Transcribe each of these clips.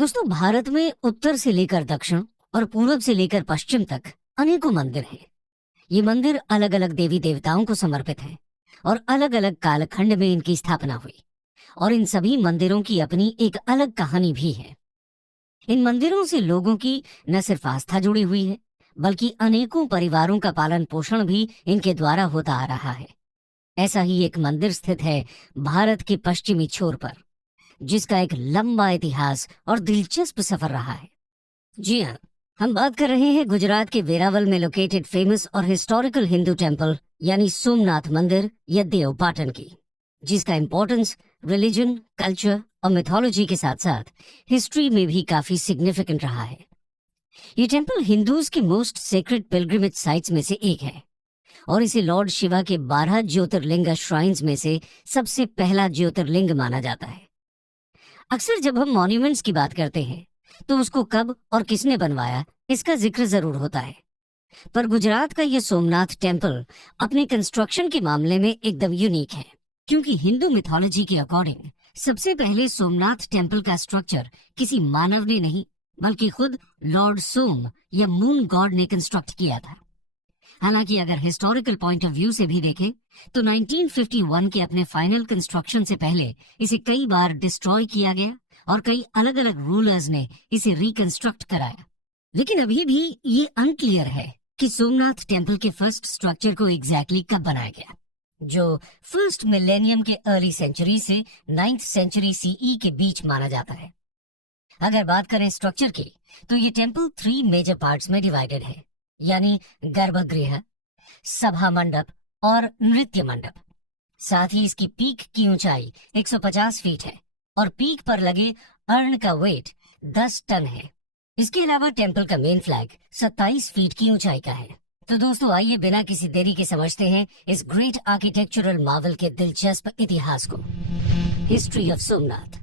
दोस्तों, भारत में उत्तर से लेकर दक्षिण और पूर्व से लेकर पश्चिम तक अनेकों मंदिर हैं। ये मंदिर अलग अलग देवी देवताओं को समर्पित हैं और अलग अलग कालखंड में इनकी स्थापना हुई। और इन सभी मंदिरों की अपनी एक अलग कहानी भी है। इन मंदिरों से लोगों की न सिर्फ आस्था जुड़ी हुई है, बल्कि अनेकों परिवारों का पालन पोषण भी इनके द्वारा होता आ रहा है। ऐसा ही एक मंदिर स्थित है भारत के पश्चिमी छोर पर, जिसका एक लंबा इतिहास और दिलचस्प सफर रहा है। जी हाँ, हम बात कर रहे हैं गुजरात के वेरावल में लोकेटेड फेमस और हिस्टोरिकल हिंदू टेम्पल यानी सोमनाथ मंदिर या देव पाटन की, जिसका इंपॉर्टेंस रिलीजन, कल्चर और मिथोलॉजी के साथ साथ हिस्ट्री में भी काफी सिग्निफिकेंट रहा है। ये टेम्पल हिंदूज के मोस्ट सेक्रेड पिलग्रिमेज साइट्स में से एक है और इसे लॉर्ड शिवा के 12 ज्योतिर्लिंग श्राइन्स में से सबसे पहला ज्योतिर्लिंग माना जाता है। अक्सर जब हम मॉन्यूमेंट्स की बात करते हैं तो उसको कब और किसने बनवाया इसका जिक्र जरूर होता है, पर गुजरात का ये सोमनाथ टेम्पल अपने कंस्ट्रक्शन के मामले में एकदम यूनिक है, क्योंकि हिंदू मिथोलॉजी के अकॉर्डिंग सबसे पहले सोमनाथ टेम्पल का स्ट्रक्चर किसी मानव ने नहीं, बल्कि खुद लॉर्ड सोम या मून गॉड ने कंस्ट्रक्ट किया था। हालांकि अगर हिस्टोरिकल पॉइंट ऑफ व्यू से भी देखें तो 1951 के अपने फाइनल कंस्ट्रक्शन से पहले इसे कई बार डिस्ट्रॉय किया गया और कई अलग अलग रूलर्स ने इसे रिकंस्ट्रक्ट कराया। लेकिन अभी भी ये अनक्लियर है कि सोमनाथ टेम्पल के फर्स्ट स्ट्रक्चर को एग्जैक्टली कब बनाया गया, जो फर्स्ट मिलेनियम के अर्ली सेंचुरी से 9th सेंचुरी सीई के बीच माना जाता है। अगर बात करें स्ट्रक्चर की, तो ये टेम्पल 3 मेजर पार्ट्स में डिवाइडेड है, यानी गर्भगृह, सभा मंडप और नृत्य मंडप। साथ ही इसकी पीक की ऊंचाई 150 फीट है और पीक पर लगे अर्न का वेट 10 टन है। इसके अलावा टेम्पल का मेन फ्लैग 27 फीट की ऊंचाई का है। तो दोस्तों, आइए बिना किसी देरी के समझते हैं इस ग्रेट आर्किटेक्चरल मार्वल के दिलचस्प इतिहास को। History of Somnath.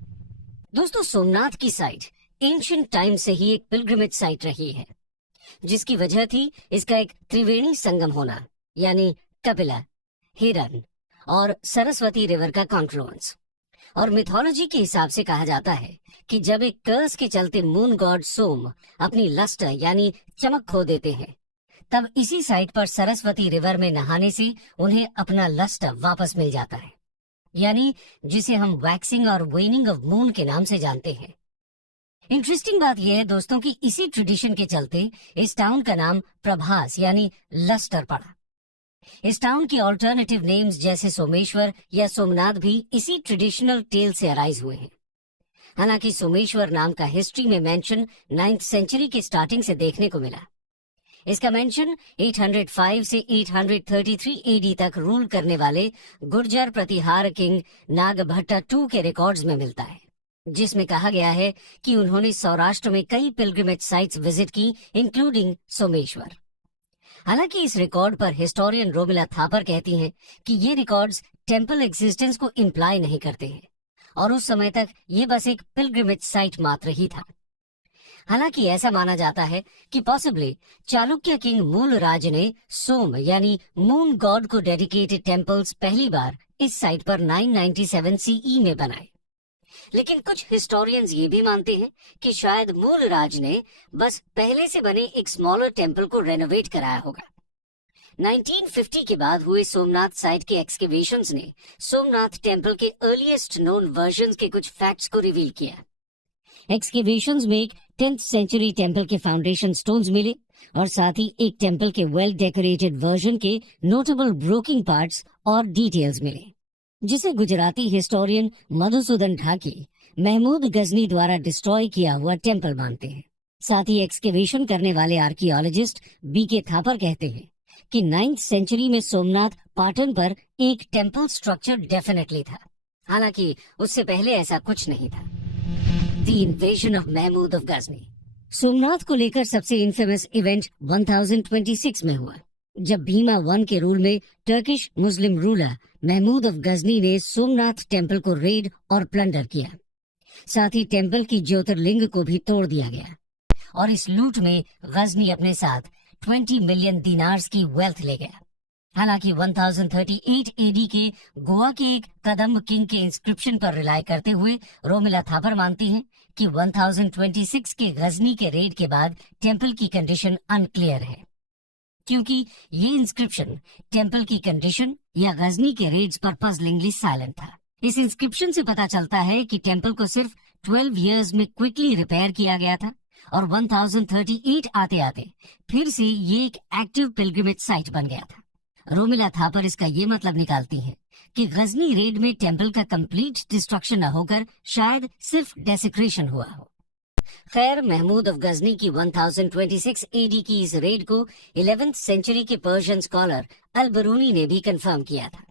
दोस्तों, सोमनाथ की साइट एंशिएंट टाइम से ही एक पिलग्रिमेज साइट रही है, जिसकी वजह थी इसका एक त्रिवेणी संगम होना, यानी कपिला, हिरन और सरस्वती रिवर का कॉन्फ्लुएंस। और मिथोलॉजी के हिसाब से कहा जाता है कि जब एक कर्स के चलते मून गॉड सोम अपनी लस्टर यानी चमक खो देते हैं, तब इसी साइट पर सरस्वती रिवर में नहाने से उन्हें अपना लस्टर वापस मिल जाता है, यानी जिसे हम वैक्सिंग और वेनिंग ऑफ मून के नाम से जानते हैं। इंटरेस्टिंग बात यह है दोस्तों कि इसी ट्रेडिशन के चलते इस टाउन का नाम प्रभास यानी लस्टर पड़ा। इस टाउन के ऑल्टरनेटिव नेम्स जैसे सोमेश्वर या सोमनाथ भी इसी ट्रेडिशनल टेल से अराइज हुए हैं। हालांकि सोमेश्वर नाम का हिस्ट्री में मेंशन 9th सेंचुरी के स्टार्टिंग से देखने को मिला। इसका मेंशन 805 से 833 एडी तक रूल करने वाले गुर्जर प्रतिहार किंग नागभट्टा II के रिकॉर्ड्स में मिलता है, जिसमें कहा गया है कि उन्होंने सौराष्ट्र में कई पिलग्रिमेज साइट्स विजिट की, इंक्लूडिंग सोमेश्वर। हालांकि इस रिकॉर्ड पर हिस्टोरियन रोमिला थापर कहती हैं कि ये रिकॉर्ड्स टेम्पल एग्जिस्टेंस को इम्प्लाई नहीं करते हैं और उस समय तक ये बस एक पिलग्रिमेज साइट मात्र ही था। हालांकि ऐसा माना जाता है कि पॉसिबली चालुक्य किंग मूलराज ने सोम यानी मून गॉड को डेडिकेटेड टेम्पल्स पहली बार इस साइट पर 997 सीई में बनाए। लेकिन कुछ हिस्टोरियंस ये भी मानते हैं कि शायद मूलराज ने बस पहले से बने एक स्मॉलर टेम्पल को रेनोवेट कराया होगा। 1950 के बाद हुए सोमनाथ साइट के एक्सकेवेशंस ने सोमनाथ टेम्पल के अर्लीस्ट नोन वर्जन्स के कुछ फैक्ट्स को रिवील किया। एक्सकेवेशंस में एक 10th सेंचुरी टेम्पल के फाउंडेशन स्टोन्स मिले और साथ ही एक टेम्पल के वेल डेकोरेटेड वर्जन के नोटेबल ब्रोकिंग पार्ट्स और डिटेल्स मिले, जिसे गुजराती हिस्टोरियन मधुसूदन ढाकी महमूद गजनी द्वारा डिस्ट्रॉय किया हुआ टेम्पल मानते हैं। साथ ही एक्सकेवेशन करने वाले आर्कियोलॉजिस्ट बीके थापर कहते हैं कि 9th सेंचुरी में सोमनाथ पाटन पर एक टेम्पल स्ट्रक्चर डेफिनेटली था। हालांकि उससे पहले ऐसा कुछ नहीं था। The invasion of Mahmud of Ghazni. Somnath को लेकर सबसे इनफेमस इवेंट 1026 में हुआ, जब भीमा I के रूल में Turkish Muslim ruler Mahmud of Ghazni ने सोमनाथ टेम्पल को रेड और प्लंडर किया। साथ ही टेम्पल की ज्योतिर्लिंग को भी तोड़ दिया गया और इस लूट में गजनी अपने साथ 20 मिलियन दिनार्स की वेल्थ ले गया। हालांकि 1038 एडी के गोवा के एक कदम्ब किंग के इंस्क्रिप्शन पर रिलाय करते हुए रोमिला थापर मानती हैं कि 1026 के गजनी के रेड के बाद टेम्पल की कंडीशन अनक्लियर है, क्योंकि ये इंस्क्रिप्शन टेम्पल की कंडीशन या गजनी के रेड्स पर पजलिंगली साइलेंट था। इस इंस्क्रिप्शन से पता चलता है कि टेम्पल को सिर्फ 12 इयर्स में क्विकली रिपेयर किया गया था और 1038 आते आते फिर से ये एक एक्टिव पिलग्रिमेज साइट बन गया था। रोमिला थापर इसका ये मतलब निकालती है कि गजनी रेड में टेम्पल का कंप्लीट डिस्ट्रक्शन न होकर शायद सिर्फ डेसिक्रेशन हुआ हो। खैर, महमूद ऑफ गजनी की 1026 एडी की इस रेड को 11th सेंचुरी के पर्शियन स्कॉलर अल-बरूनी ने भी कंफर्म किया था।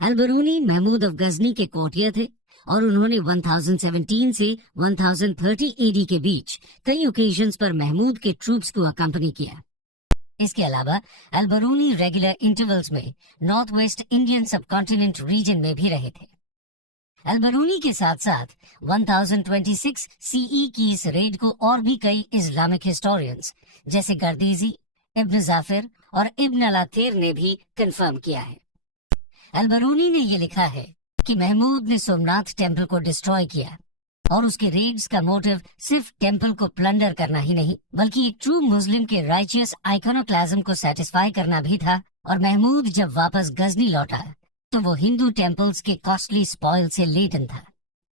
अल-बरूनी महमूद ऑफ गजनी के कोर्टियर थे और उन्होंने 1017 से 1030 एडी के बीच कई ओकेजन्स पर महमूद के ट्रूप्स को अकंपनी किया। इसके अलावा अल-बरूनी रेगुलर इंटरवल्स में north west Indian subcontinent region में भी रहे थे। अल-बरूनी के साथ साथ 1026 सीई की इस रेड को और भी कई इस्लामिक हिस्टोरियंस जैसे गर्दीजी, इब्न जाफिर और इब्न अलातेर ने भी कंफर्म किया है। अल-बरूनी ने ये लिखा है कि महमूद ने सोमनाथ टेम्पल को डिस्ट्रॉय किया और उसके रेड्स का मोटिव सिर्फ टेम्पल को प्लंडर करना ही नहीं बल्कि एक ट्रू मुस्लिम के राइचियस आइकोनोक्लाज्म को सेटिस्फाई करना भी था। और महमूद जब वापस गजनी लौटा तो वो हिंदू टेम्पल्स के कॉस्टली स्पॉइल से लेटन था।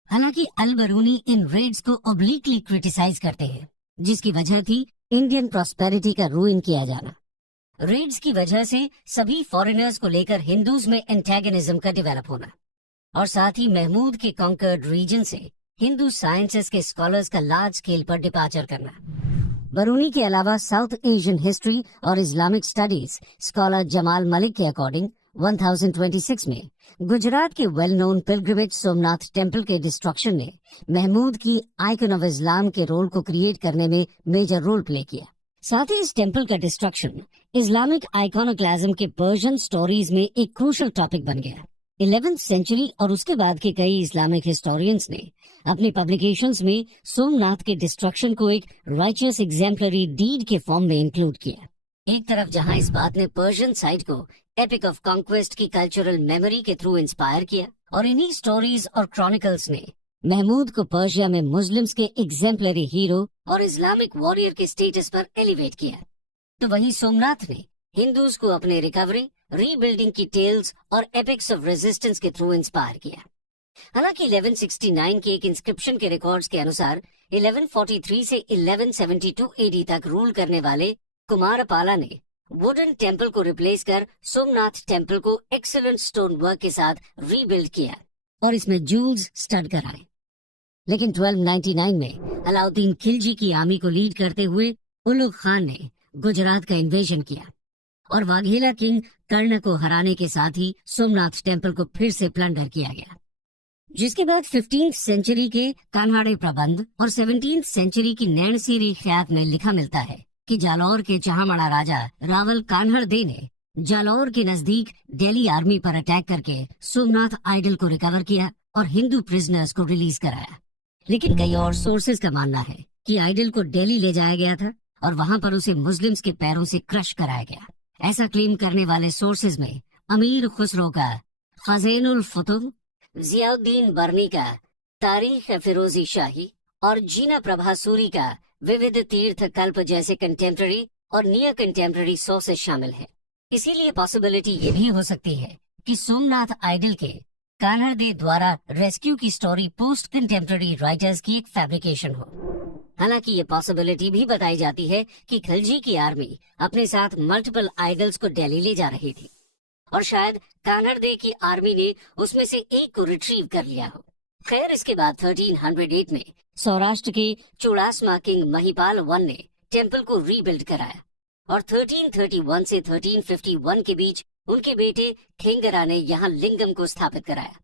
हालांकि अल-बरूनी इन रेड्स को ऑब्लिकली क्रिटिसाइज करते हैं, जिसकी वजह थी इंडियन प्रॉस्पेरिटी का रूइन किया जाना। रेड्स की वजह से सभी फॉरेनर्स को लेकर हिंदूज में एंटेगनिज्म का डेवलप होना और साथ ही महमूद के कॉन्कर्ड रीजन से हिंदू साइंसेस के स्कॉलर्स का लार्ज स्केल पर डिपार्चर करना। बरूनी के अलावा साउथ एशियन हिस्ट्री और Islamic studies scholar Jamal Malik के अकॉर्डिंग 1026 में गुजरात के well known pilgrimage Somnath temple के डिस्ट्रक्शन ने महमूद की आइकन ऑफ इस्लाम के रोल को क्रिएट करने में मेजर रोल प्ले किया। साथ ही इस टेम्पल का डिस्ट्रक्शन इस्लामिक आइकोनोक्लाज्म के पर्शियन स्टोरीज में एक क्रूशल टॉपिक बन गया। 11th सेंचुरी और उसके बाद के कई इस्लामिक हिस्टोरियंस ने अपनी पब्लिकेशंस में सोमनाथ के डिस्ट्रक्शन को एक राइचियस एग्जाम्पलरी डीड के फॉर्म में इंक्लूड किया। एक तरफ जहां इस बात ने पर्शियन साइड को एपिक ऑफ कॉन्क्वेस्ट की कल्चरल मेमोरी के थ्रू इंस्पायर किया और इन्हीं स्टोरीज और क्रॉनिकल्स ने महमूद को पर्शिया में मुस्लिम्स के एग्जाम्पलरी हीरो और इस्लामिक वॉरियर के स्टेटस पर एलिवेट किया, तो वहीं सोमनाथ ने हिंदूज को अपने रिकवरी, रीबिल्डिंग की टेल्स और एपिक्स ऑफ रेजिस्टेंस के थ्रू इंस्पायर किया। हालांकि 1169 के एक इंस्क्रिप्शन के रिकॉर्ड्स के अनुसार 1143 से 1172 एडी तक रूल करने वाले कुमारपाला ने वुडन टेम्पल को रिप्लेस कर सोमनाथ टेम्पल को एक्सीलेंट स्टोन वर्क के साथ रीबिल्ड किया और इसमें जूल्स स्टड कराए। लेकिन 1299 में अलाउद्दीन खिलजी की आर्मी को लीड करते हुए उलुग खान ने गुजरात का इन्वेजन किया और वाघेला किंग कर्ण को हराने के साथ ही सोमनाथ टेम्पल को फिर से प्लंडर किया गया, जिसके बाद 15th सेंचुरी के कान्हाड़े प्रबंध और 17th सेंचुरी की नैणसीरी ख्यात में लिखा मिलता है कि जालौर के चहामड़ा राजा रावल कान्हड़ दे ने जालौर के नजदीक दिल्ली आर्मी पर अटैक करके सोमनाथ आइडल को रिकवर किया और हिंदू प्रिजनर्स को रिलीज कराया। लेकिन कई और सोर्सेज का मानना है कि आइडल को दिल्ली ले जाया गया था और वहां पर उसे मुस्लिम्स के पैरों से क्रश कराया गया। ऐसा क्लेम करने वाले सोर्सेज में अमीर खुसरो का खज़ैनुल फुतूह, जियाउद्दीन बर्नी का तारीख फिरोजी शाही और जीना प्रभासूरी का विविध तीर्थ कल्प जैसे कंटेम्पररी और नियर कंटेम्पररी सोर्सेज शामिल है। इसीलिए पॉसिबिलिटी ये भी हो सकती है कि सोमनाथ आइडल के कान्हड़ दे द्वारा रेस्क्यू की स्टोरी पोस्ट कंटेम्पररी राइटर्स की एक फैब्रिकेशन हो। हालांकि ये पॉसिबिलिटी भी बताई जाती है कि खिलजी की आर्मी अपने साथ मल्टीपल आइडल्स को दिल्ली ले जा रही थी और शायद कान्हड़ दे की आर्मी ने उसमें से एक को रिट्रीव कर लिया हो। खैर, इसके बाद 1308 में सौराष्ट्र के चुड़ासमा किंग महिपाल I ने टेम्पल को रीबिल्ड कराया और 1331 से 1351 के बीच उनके बेटे खेंगरा ने यहाँ लिंगम को स्थापित कराया।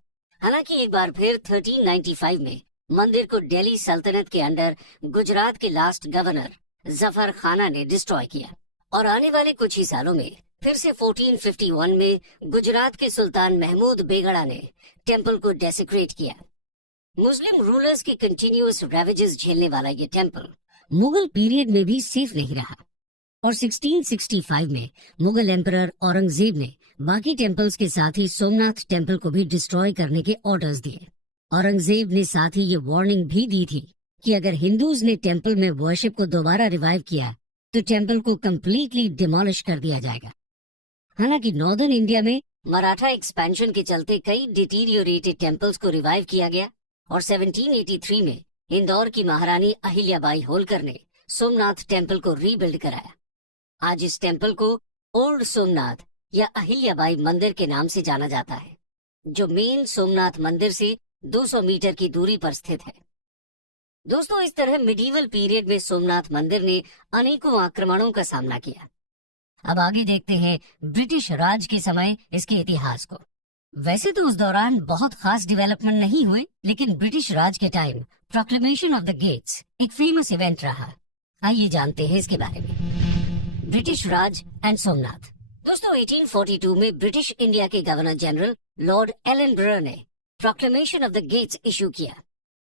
हालांकि एक बार फिर 1395 में मंदिर को दिल्ली सल्तनत के अंडर गुजरात के लास्ट गवर्नर जफर खाना ने डिस्ट्रॉय किया और आने वाले कुछ ही सालों में फिर से 1451 में गुजरात के सुल्तान महमूद बेगड़ा ने टेम्पल को डेसिक्रेट किया। मुस्लिम रूलर्स के कंटिन्यूअस रैवेजेस झेलने वाला ये टेम्पल मुगल पीरियड में भी सेफ नहीं रहा और 1665 में मुगल एम्परर औरंगजेब ने बाकी टेम्पल्स के साथ ही सोमनाथ टेम्पल को भी डिस्ट्रॉय करने के ऑर्डर्स दिए। औरंगजेब ने साथ ही ये वार्निंग भी दी थी कि अगर हिंदूज ने टेम्पल में वर्शिप को दोबारा रिवाइव किया तो टेम्पल को कंप्लीटली डिमोलिश कर दिया जाएगा। हालांकि नॉर्दर्न इंडिया में मराठा एक्सपेंशन के चलते कई डिटीरियोरेटेड टेम्पल्स को रिवाइव किया गया और 1783 में इंदौर की महारानी अहिल्याबाई होलकर ने सोमनाथ टेम्पल को रीबिल्ड कराया। आज इस टेम्पल को ओल्ड सोमनाथ या अहिल्याबाई मंदिर के नाम से जाना जाता है, जो मेन सोमनाथ मंदिर से 200 मीटर की दूरी पर स्थित है। दोस्तों, इस तरह मिडीवल पीरियड में सोमनाथ मंदिर ने अनेकों आक्रमणों का सामना किया। अब आगे देखते हैं ब्रिटिश राज के समय इसके इतिहास को। वैसे तो उस दौरान बहुत खास डेवलपमेंट नहीं हुए, लेकिन ब्रिटिश राज के time proclamation of the gates एक फेमस इवेंट रहा। आइए जानते हैं इसके बारे में। British Raj and Somnath. दोस्तों, 1842 में ब्रिटिश इंडिया के गवर्नर जनरल लॉर्ड एलनब्रो ने proclamation of the gates issue किया,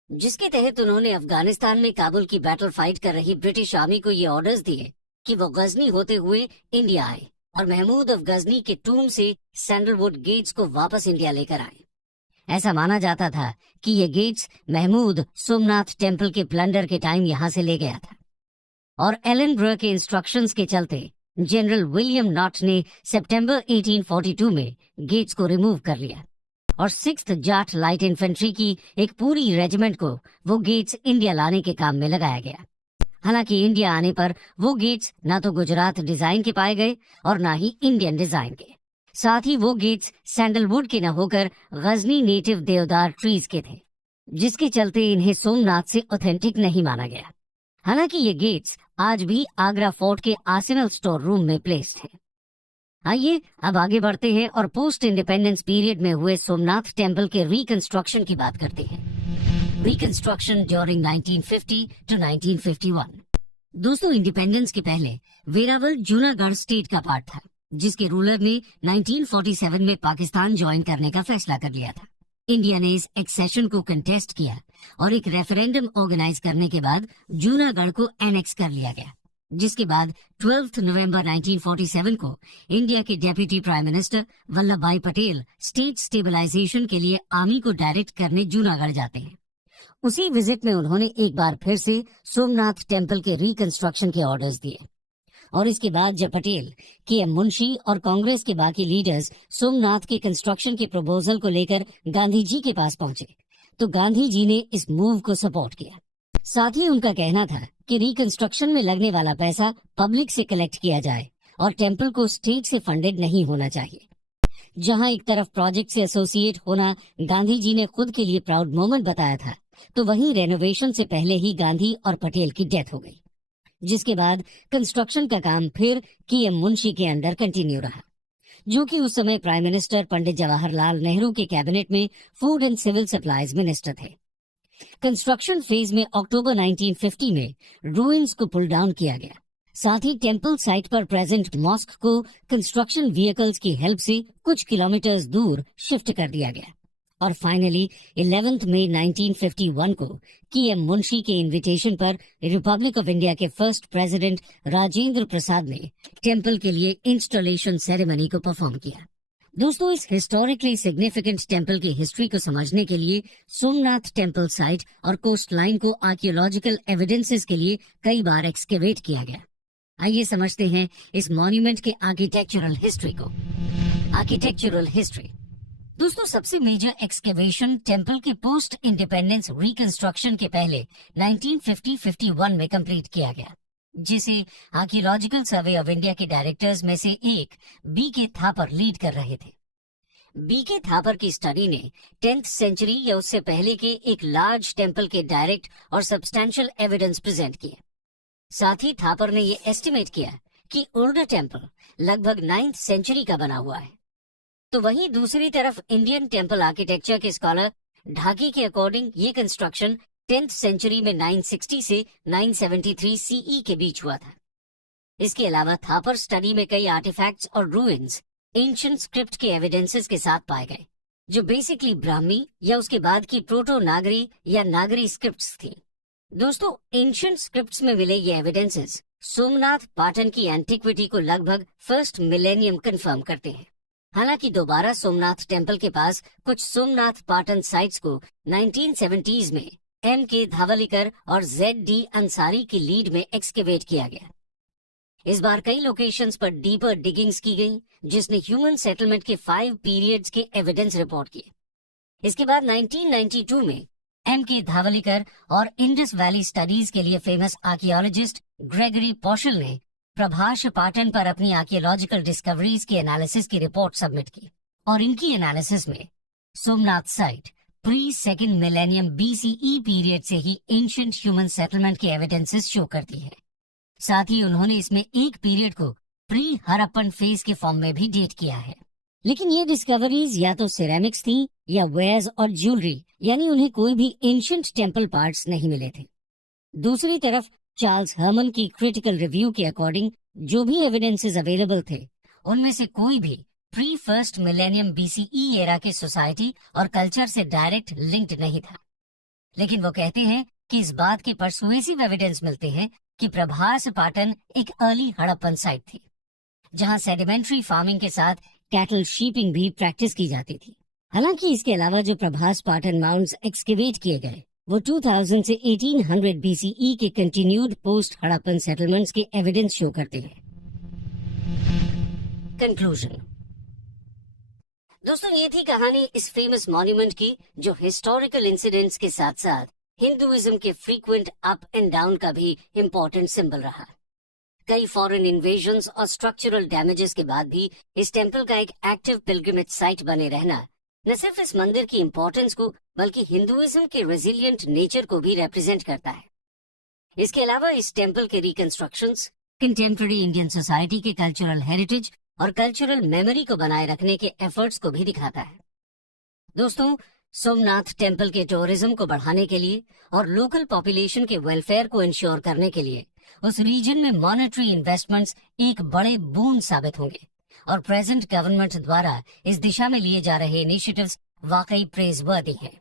जिसके तहत उन्होंने अफगानिस्तान में काबुल की बैटल फाइट कर रही ब्रिटिश आर्मी को ये ऑर्डर्स दिए कि वो गजनी होते हुए इंडिया आए और महमूद ऑफ गजनी के टूम से सैंडलवुड गेट्स को वापस इंडिया लेकर आए। ऐसा माना जाता था कि ये गेट्स महमूद सोमनाथ टेम्पल के प्लंडर के टाइम यहाँ से ले गया था, और एलनब्रो के इंस्ट्रक्शंस के चलते जनरल विलियम नॉट ने सितंबर 1842 में गेट्स को रिमूव कर लिया और 6th जाट लाइट इन्फेंट्री की एक पूरी रेजिमेंट को वो गेट्स इंडिया लाने के काम में लगाया गया। हालांकि इंडिया आने पर वो गेट्स ना तो गुजरात डिजाइन के पाए गए और ना ही इंडियन डिजाइन के। साथ ही वो गेट्स सैंडलवुड के न होकर गजनी नेटिव देवदार ट्रीज के थे, जिसके चलते इन्हें सोमनाथ से ऑथेंटिक नहीं माना गया। हालांकि ये गेट्स आज भी आगरा फोर्ट के आर्सेनल स्टोर रूम में प्लेस्ड हैं। आइए अब आगे बढ़ते हैं और पोस्ट इंडिपेंडेंस पीरियड में हुए सोमनाथ टेम्पल के रिकंस्ट्रक्शन की बात करते हैं। Reconstruction during 1950 to 1951। दोस्तों, इंडिपेंडेंस के पहले वेरावल जूनागढ़ स्टेट का पार्ट था, जिसके रूलर ने 1947 में पाकिस्तान ज्वाइन करने का फैसला कर लिया था। इंडिया ने इस एक्सेशन को कंटेस्ट किया और एक रेफरेंडम ऑर्गेनाइज करने के बाद जूनागढ़ को एनेक्स कर लिया गया, जिसके बाद 12 नवंबर 1947 को इंडिया के डेप्यूटी प्राइम मिनिस्टर वल्लभ भाई पटेल स्टेट स्टेबलाइजेशन के लिए आर्मी को डायरेक्ट करने जूनागढ़ जाते हैं। उसी विजिट में उन्होंने एक बार फिर से सोमनाथ टेम्पल के रिकंस्ट्रक्शन के ऑर्डर्स दिए और इसके बाद जब पटेल, के.एम. मुंशी और कांग्रेस के बाकी लीडर्स सोमनाथ के कंस्ट्रक्शन के प्रपोजल को लेकर गांधी जी के पास पहुंचे तो गांधी जी ने इस मूव को सपोर्ट किया। साथ ही उनका कहना था कि रिकंस्ट्रक्शन में लगने वाला पैसा पब्लिक से कलेक्ट किया जाए और टेम्पल को स्टेट से फंडेड नहीं होना चाहिए। जहां एक तरफ प्रोजेक्ट से एसोसिएट होना गांधी जी ने खुद के लिए प्राउड मोमेंट बताया था, तो वहीं रेनोवेशन से पहले ही गांधी और पटेल की डेथ हो गई, जिसके बाद कंस्ट्रक्शन का काम फिर के.एम. मुंशी के अंडर कंटिन्यू रहा, जो कि उस समय प्राइम मिनिस्टर पंडित जवाहरलाल नेहरू के कैबिनेट में food and civil supplies minister थे। कंस्ट्रक्शन फेज में अक्टूबर 1950 में रूइंस को पुल डाउन किया गया। साथ ही टेम्पल साइट पर प्रेजेंट मॉस्क को कंस्ट्रक्शन व्हीकल्स की हेल्प से कुछ किलोमीटर्स दूर शिफ्ट कर दिया गया और फाइनली 11 मई 1951 को के.एम. मुंशी के इनविटेशन पर रिपब्लिक ऑफ इंडिया के फर्स्ट प्रेसिडेंट राजेंद्र प्रसाद ने टेम्पल के लिए इंस्टॉलेशन सेरेमनी को परफॉर्म किया। दोस्तों, इस हिस्टोरिकली सिग्निफिकेंट टेम्पल की हिस्ट्री को समझने के लिए सोमनाथ टेम्पल साइट और कोस्ट लाइन को आर्कियोलॉजिकल एविडेंसेस के लिए कई बार एक्सकेवेट किया गया। आइए समझते हैं इस मॉन्यूमेंट के आर्किटेक्चरल हिस्ट्री को। Architectural history. दोस्तों, सबसे मेजर एक्सकेवेशन टेम्पल के पोस्ट इंडिपेंडेंस रिकंस्ट्रक्शन के पहले 1950-51 में कंप्लीट किया गया, जिसे आर्कियोलॉजिकल सर्वे ऑफ इंडिया के डायरेक्टर्स में से एक बी.के. थापर लीड कर रहे थे। बी.के. थापर की स्टडी ने 10th सेंचुरी या उससे पहले के एक लार्ज टेम्पल के डायरेक्ट और सब्सटैंशियल एविडेंस प्रेजेंट किए। साथ ही थापर ने ये एस्टिमेट किया कि ओल्डर टेम्पल लगभग 9th सेंचुरी का बना हुआ है। तो वहीं दूसरी तरफ इंडियन टेम्पल आर्किटेक्चर के स्कॉलर ढाकी के अकॉर्डिंग ये कंस्ट्रक्शन 10th सेंचुरी में 960 से 973 सीई के बीच हुआ था। इसके अलावा थापर स्टडी में कई आर्टिफैक्ट्स और रूइंस एंशिएंट स्क्रिप्ट के एविडेंसेस के साथ पाए गए, जो बेसिकली ब्राह्मी या उसके बाद की प्रोटो नागरी या नागरी स्क्रिप्ट्स थी। दोस्तों, एंशिएंट स्क्रिप्ट्स में मिले ये एविडेंसेस सोमनाथ पाटन की एंटिक्विटी को लगभग फर्स्ट मिलेनियम कंफर्म करते हैं। हालांकि दोबारा सोमनाथ टेम्पल के पास कुछ सोमनाथ पाटन साइट्स को 1970s में M.K. धावलिकर और Z.D. अंसारी की लीड में एक्सकेवेट किया गया। इस बार कई लोकेशंस पर डीपर डिगिंग्स की गई, जिसने ह्यूमन सेटलमेंट के 5 पीरियड्स के एविडेंस रिपोर्ट किए। इसके बाद 1992 में M.K. धावलिकर और इंडस वैली स्टडीज के लिए फेमस आर्कियोलॉजिस्ट ग्रेगरी पॉशल ने प्रभाष पाटन पर अपनी आर्कियोलॉजिकल डिस्कवरीज की एनालिसिस की रिपोर्ट सबमिट की, और इनकी एनालिसिस में Somnath site pre second millennium BCE period से ही एंशिएंट ह्यूमन सेटलमेंट की एविडेंसेस शो करती है। साथ ही उन्होंने इसमें एक पीरियड को प्री हड़प्पन फेज के फॉर्म में भी डेट किया है। लेकिन ये डिस्कवरीज या तो सिरेमिक्स थी या वेयर्स और ज्वेलरी, यानी उन्हें कोई भी एंशिएंट टेम्पल पार्ट्स नहीं मिले थे। दूसरी तरफ चार्ल्स हर्मन की क्रिटिकल रिव्यू के अकॉर्डिंग जो भी एविडेंसेस अवेलेबल थे, उनमें से कोई भी pre first millennium BCE era के सोसाइटी और कल्चर से डायरेक्ट लिंक्ड नहीं था। लेकिन वो कहते हैं कि इस बात के परसुएसिव एविडेंस मिलते हैं कि प्रभास पाटन एक अर्ली हड़प्पन साइट थी, जहां सेडिमेंट्री फार्मिंग के साथ कैटल शीपिंग भी प्रैक्टिस की जाती थी। हालांकि इसके अलावा जो प्रभास पाटन माउंट्स एक्सकेवेट किए गए वो 2000 से 1800 BCE के कंटिन्यूड पोस्ट हड़प्पन सेटलमेंट्स के एविडेंस शो करते हैं। कंक्लूजन। दोस्तों, ये थी कहानी इस फेमस मॉन्यूमेंट की, जो हिस्टोरिकल इंसिडेंट्स के साथ साथ हिंदुइज्म के फ्रीक्वेंट अप एंड डाउन का भी इम्पोर्टेंट सिंबल रहा। कई फॉरेन इन्वेजन्स और स्ट्रक्चरल डैमेजेस के बाद भी इस टेम्पल का एक एक्टिव पिलग्रिमेज साइट बने रहना न सिर्फ इस मंदिर की इम्पोर्टेंस को बल्कि हिंदुइज्म के रेजिलिएंट नेचर को भी रिप्रेजेंट करता है। इसके अलावा इस टेम्पल के रिकंस्ट्रक्शंस कंटेम्पररी इंडियन सोसाइटी के कल्चरल हेरिटेज और कल्चरल मेमोरी को बनाए रखने के एफर्ट्स को भी दिखाता है। दोस्तों, सोमनाथ टेम्पल के टूरिज्म को बढ़ाने के लिए और लोकल पॉपुलेशन के वेलफेयर को इंश्योर करने के लिए उस रीजन में मॉनेटरी इन्वेस्टमेंट्स एक बड़े बून साबित होंगे, और प्रेजेंट गवर्नमेंट द्वारा इस दिशा में लिए जा रहे इनिशिएटिव्स वाकई प्रेजवर्दी हैं।